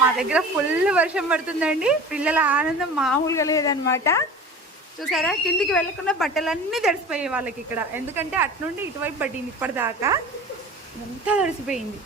మా దగ్గర ఫుల్ వర్షం పడుతుందండి. పిల్లల ఆనందం మామూలుగా లేదనమాట. చూసారా, కిందికి వెళ్ళకుండా బట్టలన్నీ తడిసిపోయాయి వాళ్ళకి ఇక్కడ. ఎందుకంటే అటు నుండి ఇటువైపు పట్టింది ఇప్పటిదాకా, అంతా తడిసిపోయింది.